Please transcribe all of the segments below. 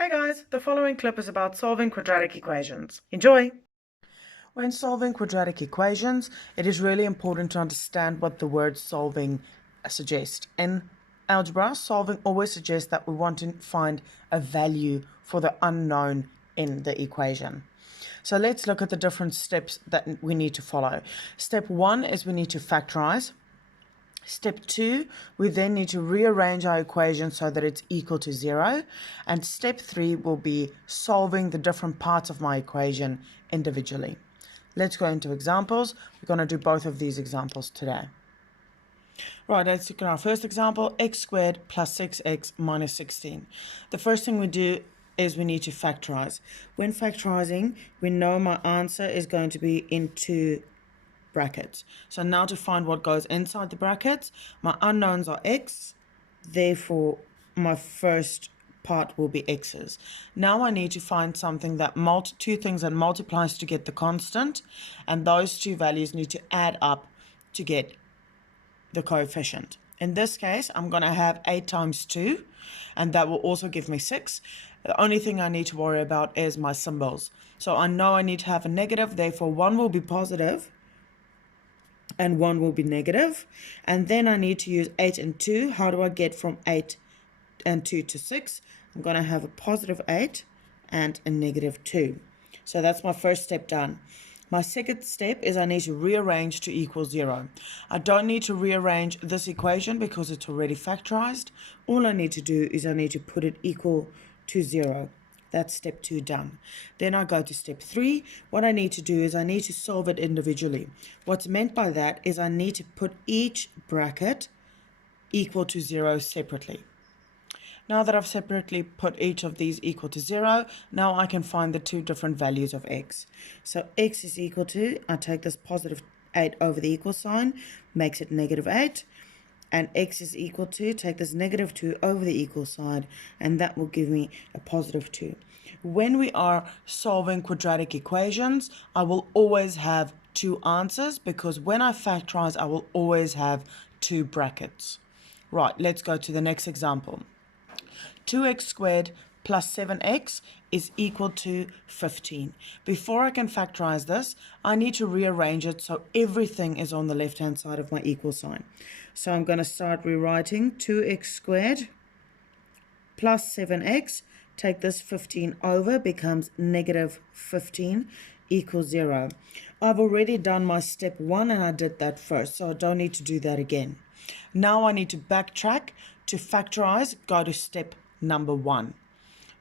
Hey guys, the following clip is about solving quadratic equations. Enjoy! When solving quadratic equations, it is really important to understand what the word solving suggests. In algebra, solving always suggests that we want to find a value for the unknown in the equation. So let's look at the different steps that we need to follow. Step 1 is we need to factorize. Step 2, we then need to rearrange our equation so that it's equal to 0. And step 3 will be solving the different parts of my equation individually. Let's go into examples. We're going to do both of these examples today. Right, let's look at our first example, x squared plus 6x minus 16. The first thing we do is we need to factorize. When factorizing, we know my answer is going to be in two brackets. So now to find what goes inside the brackets, my unknowns are x, therefore my first part will be x's. Now I need to find something that two things that multiplies to get the constant, and those two values need to add up to get the coefficient. In this case, I'm going to have 8 times 2, and that will also give me 6. The only thing I need to worry about is my symbols. So I know I need to have a negative, therefore 1 will be positive, and 1 will be negative. And then I need to use 8 and 2. How do I get from 8 and 2 to 6? I'm going to have a positive 8 and a negative 2. So that's my first step done. My second step is I need to rearrange to equal 0. I don't need to rearrange this equation because it's already factorized. All I need to do is I need to put it equal to 0. That's step 2 done. Then I go to step 3. What I need to do is I need to solve it individually. What's meant by that is I need to put each bracket equal to 0 separately. Now that I've separately put each of these equal to 0, now I can find the two different values of x. So x is equal to, I take this positive 8 over the equal sign, makes it negative 8. And x is equal to, take this negative 2 over the equal sign, and that will give me a positive 2. When we are solving quadratic equations, I will always have two answers because when I factorize, I will always have two brackets. Right, let's go to the next example. 2x squared plus 7x is equal to 15. Before I can factorize this, I need to rearrange it so everything is on the left-hand side of my equal sign. So I'm going to start rewriting 2x squared plus 7x. Take this 15 over, becomes negative 15 equals 0. I've already done my step 1 and I did that first, so I don't need to do that again. Now I need to backtrack to factorize, go to step number 1.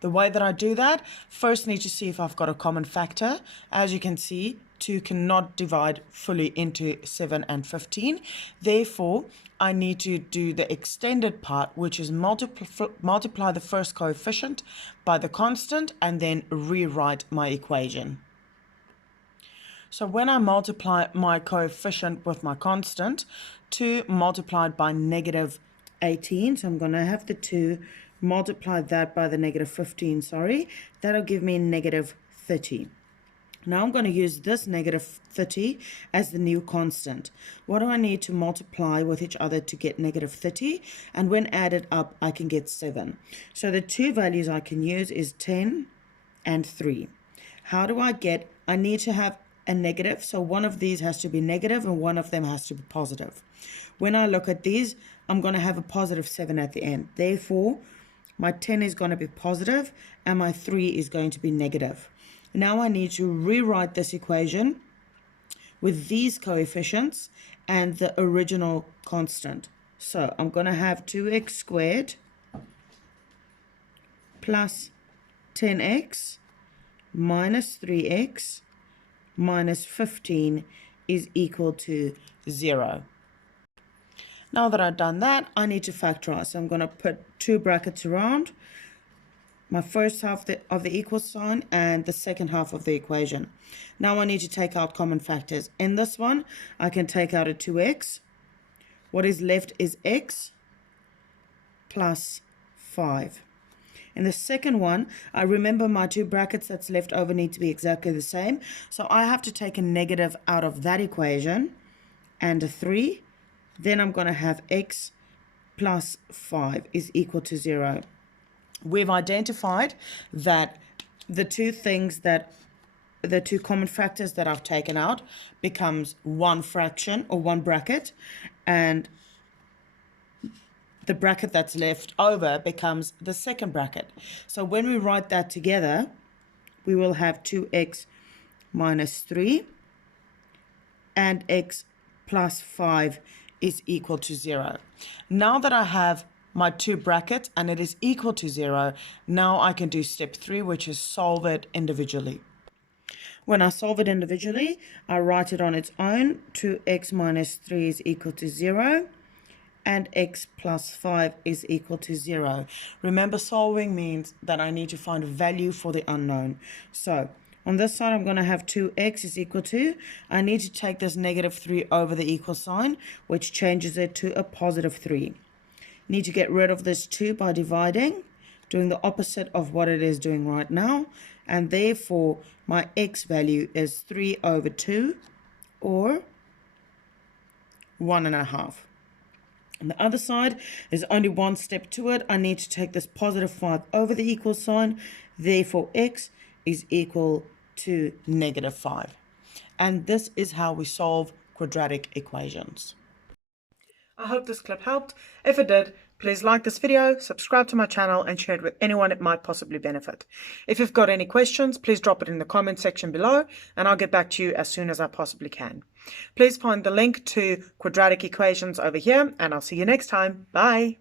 The way that I do that, first need to see if I've got a common factor. As you can see, 2 cannot divide fully into 7 and 15. Therefore, I need to do the extended part, which is multiply the first coefficient by the constant and then rewrite my equation. So when I multiply my coefficient with my constant, 2 multiplied by negative 18, so I'm going to have the 2 multiply that by the negative 15, that'll give me negative 30. Now I'm going to use this negative 30 as the new constant. What do I need to multiply with each other to get negative 30? And when added up, I can get 7. So the two values I can use is 10 and 3. How do I get, I need to have a negative, so one of these has to be negative and one of them has to be positive. When I look at these, I'm going to have a positive 7 at the end. Therefore, my 10 is going to be positive and my 3 is going to be negative. Now I need to rewrite this equation with these coefficients and the original constant. So I'm going to have 2x squared plus 10x minus 3x minus 15 is equal to 0. Now that I've done that, I need to factorize. So I'm going to put two brackets around my first half of the equal sign and the second half of the equation. Now I need to take out common factors. In this one, I can take out a 2x. What is left is x plus 5. In the second one, I remember my two brackets that's left over need to be exactly the same. So I have to take a negative out of that equation and a 3. Then I'm going to have x plus 5 is equal to 0. we've identified that the two common factors that I've taken out becomes one fraction or one bracket, and the bracket that's left over becomes the second bracket. So when we write that together, we will have 2x minus 3 and x plus 5 is equal to 0. Now that I have my two brackets and it is equal to 0, now I can do step 3, which is solve it individually. When I solve it individually, I write it on its own. 2x minus 3 is equal to 0. And x plus 5 is equal to 0. Remember, solving means that I need to find a value for the unknown. So on this side, I'm going to have 2x is equal to, I need to take this negative 3 over the equal sign, which changes it to a positive 3. Need to get rid of this 2 by dividing, doing the opposite of what it is doing right now. And therefore, my x value is 3 over 2, or 1.5. On the other side, there's only one step to it. I need to take this positive 5 over the equal sign. Therefore, x is equal to negative 5. And this is how we solve quadratic equations. I hope this clip helped. If it did, please like this video, subscribe to my channel, and share it with anyone it might possibly benefit. If you've got any questions, please drop it in the comment section below, and I'll get back to you as soon as I possibly can. Please find the link to quadratic equations over here, and I'll see you next time. Bye.